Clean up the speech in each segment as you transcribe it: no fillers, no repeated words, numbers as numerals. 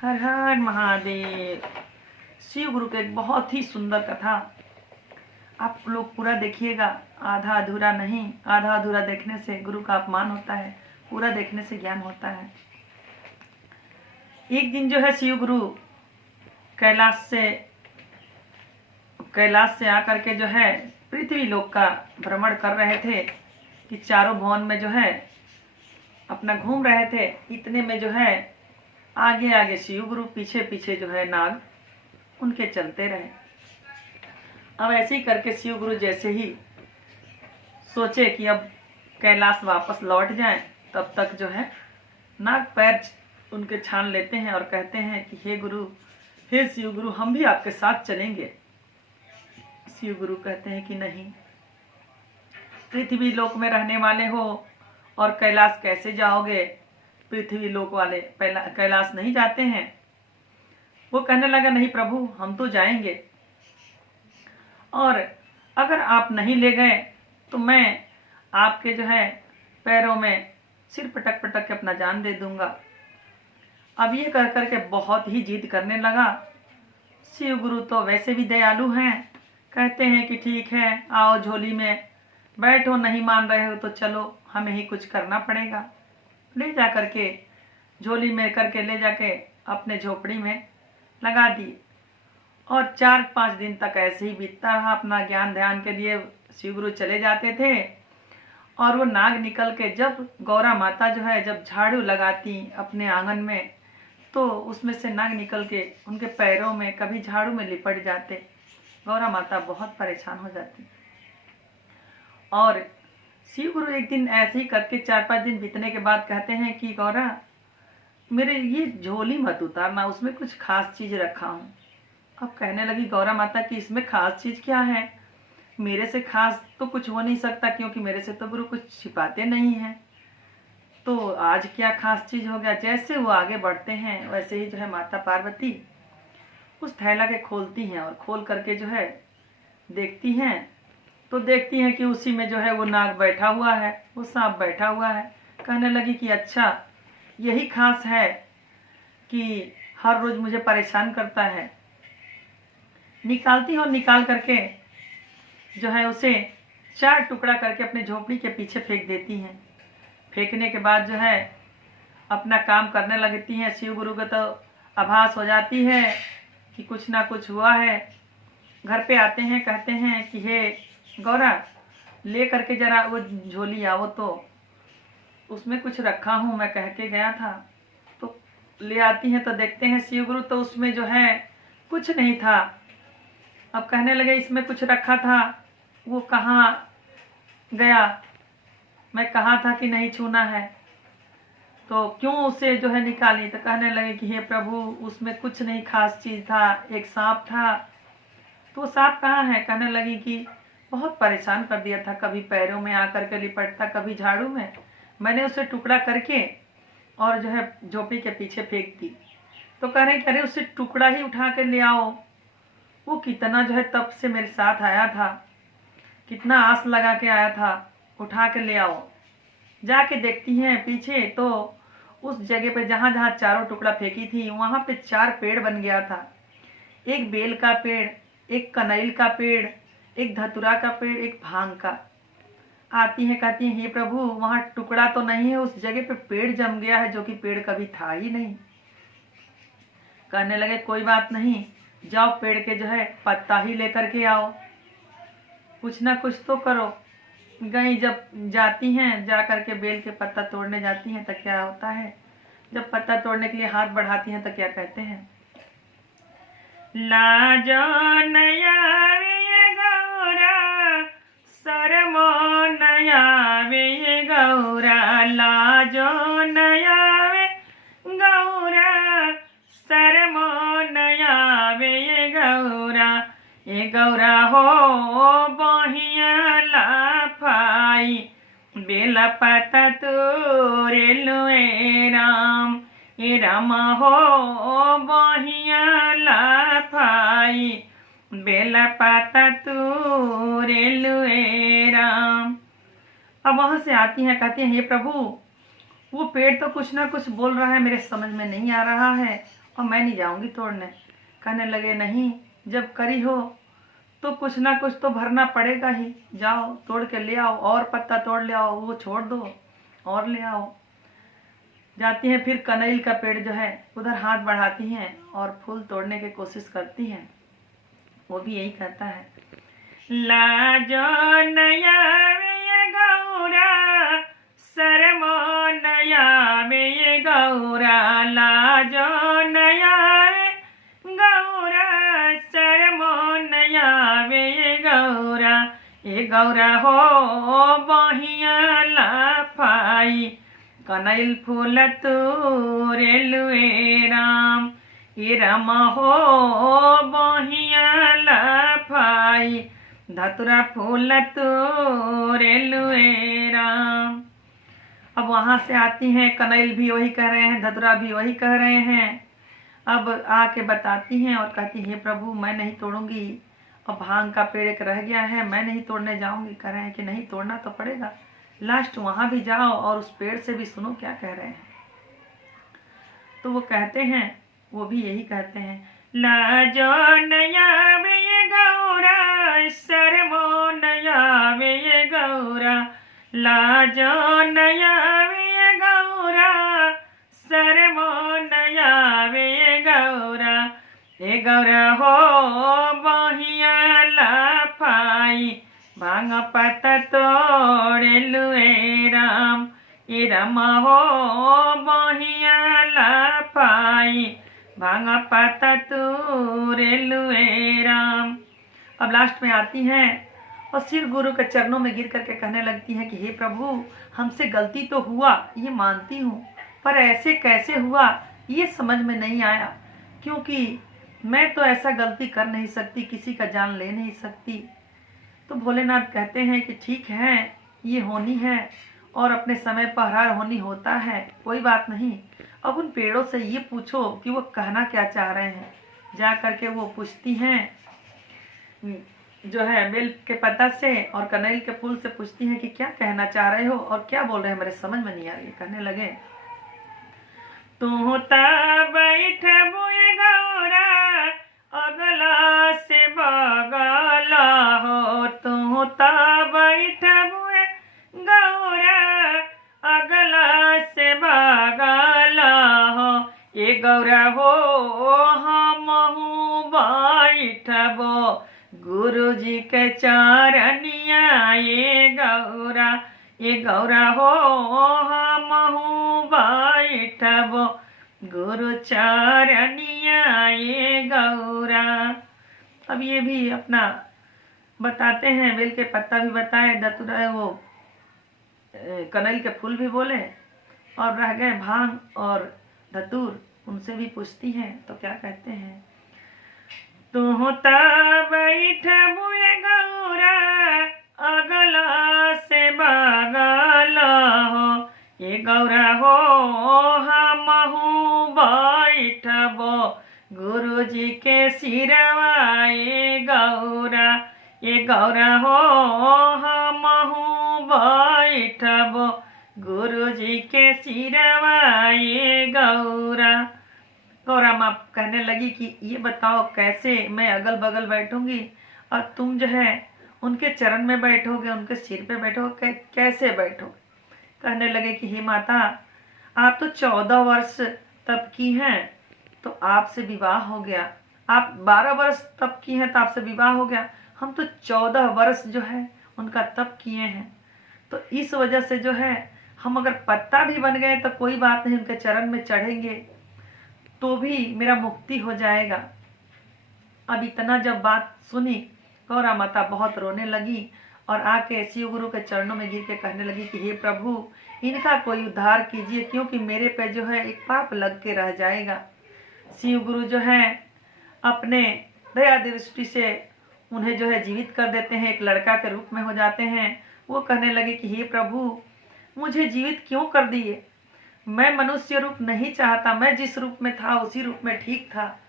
हर हर महादेव। शिव गुरु का एक बहुत ही सुंदर कथा आप लोग पूरा देखिएगा। आधा अधूरा नहीं, आधा अधूरा देखने से गुरु का अपमान होता है, पूरा देखने से ज्ञान होता है। एक दिन जो है शिव गुरु कैलाश से आकर के जो है पृथ्वी लोक का भ्रमण कर रहे थे कि चारों भवन में जो है अपना घूम रहे थे। इतने में जो है आगे आगे शिव गुरु, पीछे पीछे जो है नाग उनके चलते रहे। अब ऐसे ही करके शिव गुरु जैसे ही सोचे कि अब कैलाश वापस लौट जाएं, तब तक जो है नाग पैर उनके छान लेते हैं और कहते हैं कि हे गुरु, हे शिव गुरु, हम भी आपके साथ चलेंगे। शिव गुरु कहते हैं कि नहीं, पृथ्वी लोक में रहने वाले हो और कैलाश कैसे जाओगे? पृथ्वी लोक वाले कैलाश नहीं जाते हैं। वो कहने लगा, नहीं प्रभु, हम तो जाएंगे, और अगर आप नहीं ले गए तो मैं आपके जो है पैरों में सिर पटक पटक के अपना जान दे दूंगा। अब ये कर करके बहुत ही जिद करने लगा। शिव गुरु तो वैसे भी दयालु हैं, कहते हैं कि ठीक है, आओ झोली में बैठो, नहीं मान रहे हो तो चलो, हमें ही कुछ करना पड़ेगा। ले जा करके झोली में करके ले जाके अपने झोपड़ी में लगा दी। और 4-5 दिन तक ऐसे ही बीतता रहा। अपना ज्ञान ध्यान के लिए शिव गुरु चले जाते थे और वो नाग निकल के, जब गौरा माता जो है जब झाड़ू लगाती अपने आंगन में, तो उसमें से नाग निकल के उनके पैरों में कभी झाड़ू में लिपट जाते। गौरा माता बहुत परेशान हो जाती। और शिव गुरु एक दिन ऐसे ही करके 4-5 दिन बीतने के बाद कहते हैं कि गौरा, मेरे ये झोली मत उतारना, उसमें कुछ खास चीज रखा हूँ। अब कहने लगी गौरा माता कि इसमें खास चीज क्या है? मेरे से खास तो कुछ हो नहीं सकता, क्योंकि मेरे से तो गुरु कुछ छिपाते नहीं हैं। तो आज क्या खास चीज हो गया? जैसे वो आगे बढ़ते हैं वैसे ही जो है माता पार्वती उस थैला के खोलती हैं और खोल करके जो है देखती हैं, तो देखती हैं कि उसी में जो है वो नाग बैठा हुआ है, वो सांप बैठा हुआ है। कहने लगी कि अच्छा, यही खास है कि हर रोज मुझे परेशान करता है। निकालती है और निकाल करके जो है उसे 4 टुकड़ा करके अपने झोपड़ी के पीछे फेंक देती हैं। फेंकने के बाद जो है अपना काम करने लगती हैं। शिव गुरु को तो आभास हो जाती है कि कुछ ना कुछ हुआ है। घर पे आते हैं, कहते हैं कि हे गौरा, ले करके जरा वो झोली आओ, तो उसमें कुछ रखा हूँ, मैं कह के गया था। तो ले आती हैं तो देखते हैं शिव गुरु तो उसमें जो है कुछ नहीं था। अब कहने लगे इसमें कुछ रखा था, वो कहाँ गया? मैं कहा था कि नहीं छूना है, तो क्यों उसे जो है निकाली? तो कहने लगे कि हे प्रभु, उसमें कुछ नहीं खास चीज था, एक सांप था। तो सांप कहाँ है? कहने लगी कि बहुत परेशान कर दिया था, कभी पैरों में आकर के लिपटता, कभी झाड़ू में। मैंने उसे टुकड़ा करके और जो है झोपड़ी के पीछे फेंक दी। तो कह रहे अरे उसे टुकड़ा ही उठा के ले आओ, वो कितना जो है तब से मेरे साथ आया था, कितना आस लगा के आया था, उठा के ले आओ। जाके देखती हैं पीछे, तो उस जगह पे जहां जहां चारों टुकड़ा फेंकी थी वहां पे 4 पेड़ बन गया था। एक बेल का पेड़, एक कनैल का पेड़, एक धतुरा का पेड़, एक भांग का। आती हैं, कहती हैं हे प्रभु, वहां टुकड़ा तो नहीं है, उस जगह पे पेड़ जम गया है, जो कि पेड़ कभी था ही नहीं। कहने लगे कोई बात नहीं, जाओ पेड़ के जो है पत्ता ही लेकर के आओ, कुछ ना कुछ तो करो। गई, जब जाती हैं, जा करके बेल के पत्ता तोड़ने जाती हैं, तो क्या होता है, जब पत्ता तोड़ने के लिए हाथ बढ़ाती हैं तो क्या कहते हैं, लाजो नयावे गौरा, शर्मो नयावे गौरा, लाजो नयावे गौरा, शर्मो नयावे गौरा, ए गौरा हो बहिया लाफाई, बेला पता तोरे लुए राम, ए राम हो बहिया लाफाई, बेला पाता तोरे लुए राम। अब वहां से आती हैं, कहती हैं हे प्रभु, वो पेड़ तो कुछ ना कुछ बोल रहा है, मेरे समझ में नहीं आ रहा है, और मैं नहीं जाऊंगी तोड़ने। कहने लगे नहीं, जब करी हो तो कुछ ना कुछ तो भरना पड़ेगा ही, जाओ तोड़ के ले आओ, और पत्ता तोड़ ले आओ, वो छोड़ दो और ले आओ। जाती हैं, फिर कनैल का पेड़ जो है उधर हाथ बढ़ाती हैं और फूल तोड़ने की कोशिश करती हैं। वो भी यही कहता है, लाजो नया वे गौरा, शर्मो नया वे गौरा, लाजो नया वे गौरा, शर्मो नया वे गौरा, ए गौरा हो बहिया लाफाई, कनैल फूल तोरे लुए राम, ए राम हो बहिया लाफाई, धतुरा फूल तोरे लुए राम। अब वहां से आती हैं, कनैल भी वही कह रहे हैं, धतुरा भी वही कह रहे हैं। अब आके बताती हैं और कहती है प्रभु मैं नहीं तोड़ूंगी, अब भांग का पेड़ एक रह गया है, मैं नहीं तोड़ने जाऊंगी। कह रहे हैं कि नहीं तोड़ना तो पड़ेगा। लास्ट वहां भी जाओ और उस पेड़ से भी सुनो क्या कह रहे हैं। तो वो कहते हैं, वो भी यही कहते हैं, लाजो नया वे गौरा, शर्मो नया वे गौरा, लाजो नया वे गौरा, शर्मो नया वे गौरा, ए गौरा हो बहिया लाफाई, भांग पत्ता तोड़े लुए राम, ए राम हो बहिया लाफाई, भांग पत्ता तोड़े लुए राम। अब लास्ट में आती हैं और सिर गुरु के चरणों में गिर करके कहने लगती हैं कि हे प्रभु हमसे गलती तो हुआ, ये मानती हूँ, पर ऐसे कैसे हुआ ये समझ में नहीं आया, क्योंकि मैं तो ऐसा गलती कर नहीं सकती, किसी का जान ले नहीं सकती। तो भोलेनाथ कहते हैं कि ठीक है, ये होनी है और अपने समय पर हर होनी होता है, कोई बात नहीं। अब उन पेड़ों से ये पूछो कि वो कहना क्या चाह रहे हैं। जा करके वो पूछती हैं जो है बेल के पत्ता से और कनैल के फूल से पूछती हैं कि क्या कहना चाह रहे हो और क्या बोल रहे हैं, मेरे समझ में नहीं आ रही। कहने लगे, तू ता बैठ बुए गौरा, अगला से बगला हो, तू ता बैठ बुए गौरा, अगला से बगला हो, ए गौरा हो हमहू बैठबो गुरु जी के चरनिया, ए गौरा हो हमहू बैठबो गुरु चरनिया, ए गौरा। अब ये भी अपना बताते हैं, बेल के पत्ता भी बताए, धतूरा वो कनैल के फूल भी बोले और रह गए भांग और धतूर, उनसे भी पूछती हैं तो क्या कहते हैं, तू ता बैठ बुए गौरा, अगला से बगला हो, ये गौरा हो हमहू बैठबो गुरु जी के सिरवा, ये गौरा हो हमहू बैठबो गुरु जी के सिरवा, ये गौरा। गौरा माँ कहने लगी कि ये बताओ कैसे मैं अगल बगल बैठूंगी और तुम जो है उनके चरण में बैठोगे, उनके सिर पे बैठोगे, कैसे बैठोगे। कहने लगे कि हे माता आप तो 14 वर्ष तप की हैं तो आपसे विवाह हो गया, आप 12 वर्ष तप की हैं तो आपसे विवाह हो गया, हम तो 14 वर्ष जो है उनका तप किए हैं, तो इस वजह से जो है हम अगर पत्ता भी बन गए तो कोई बात नहीं, उनके चरण में चढ़ेंगे तो भी मेरा मुक्ति हो जाएगा। अब इतना जब बात सुनी गौरा माता बहुत रोने लगी और आके शिव गुरु के चरणों में गिर के कहने लगी कि हे प्रभु इनका कोई उद्धार कीजिए, क्योंकि मेरे पे जो है एक पाप लग के रह जाएगा। शिव गुरु जो है अपने दया दृष्टि से उन्हें जो है जीवित कर देते हैं, एक लड़का के रूप में हो जाते हैं। वो कहने लगे कि हे प्रभु मुझे जीवित क्यों कर दिए, मैं मनुष्य रूप नहीं चाहता, मैं जिस रूप में था उसी रूप में ठीक था,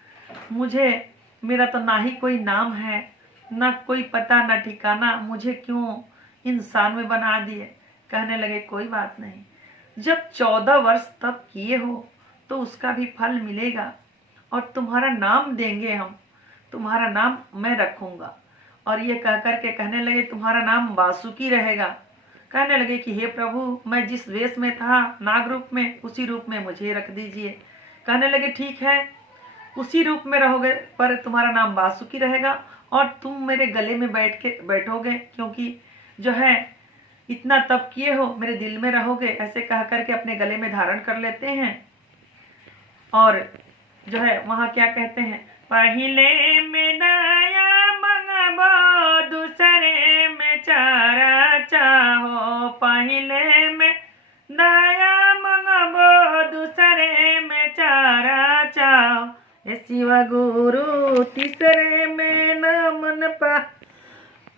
मुझे मेरा तो ना ही कोई नाम है, ना कोई पता, ना ठिकाना, मुझे क्यों इंसान में बना दिए। कहने लगे कोई बात नहीं, जब 14 वर्ष तप किए हो तो उसका भी फल मिलेगा और तुम्हारा नाम देंगे, हम तुम्हारा नाम मैं रखूंगा। और ये कह करके कहने लगे तुम्हारा नाम वासुकी रहेगा। कहने लगे कि हे प्रभु, मैं जिस वेश में था नाग रूप में, उसी रूप में मुझे रख दीजिए। कहने लगे ठीक है, उसी रूप में रहोगे, पर तुम्हारा नाम वासुकी रहेगा और तुम मेरे गले में बैठोगे, क्योंकि जो है इतना तप किए हो, मेरे दिल में रहोगे। ऐसे कह करके अपने गले में धारण कर लेते हैं। और जो है वहां क्या कहते हैं, पहले में दया मंगबो, दूसरे में चारा चाहो। पहले में दया मंगबो, दूसरे में चारा चाहो। शिव गुरु तीसरे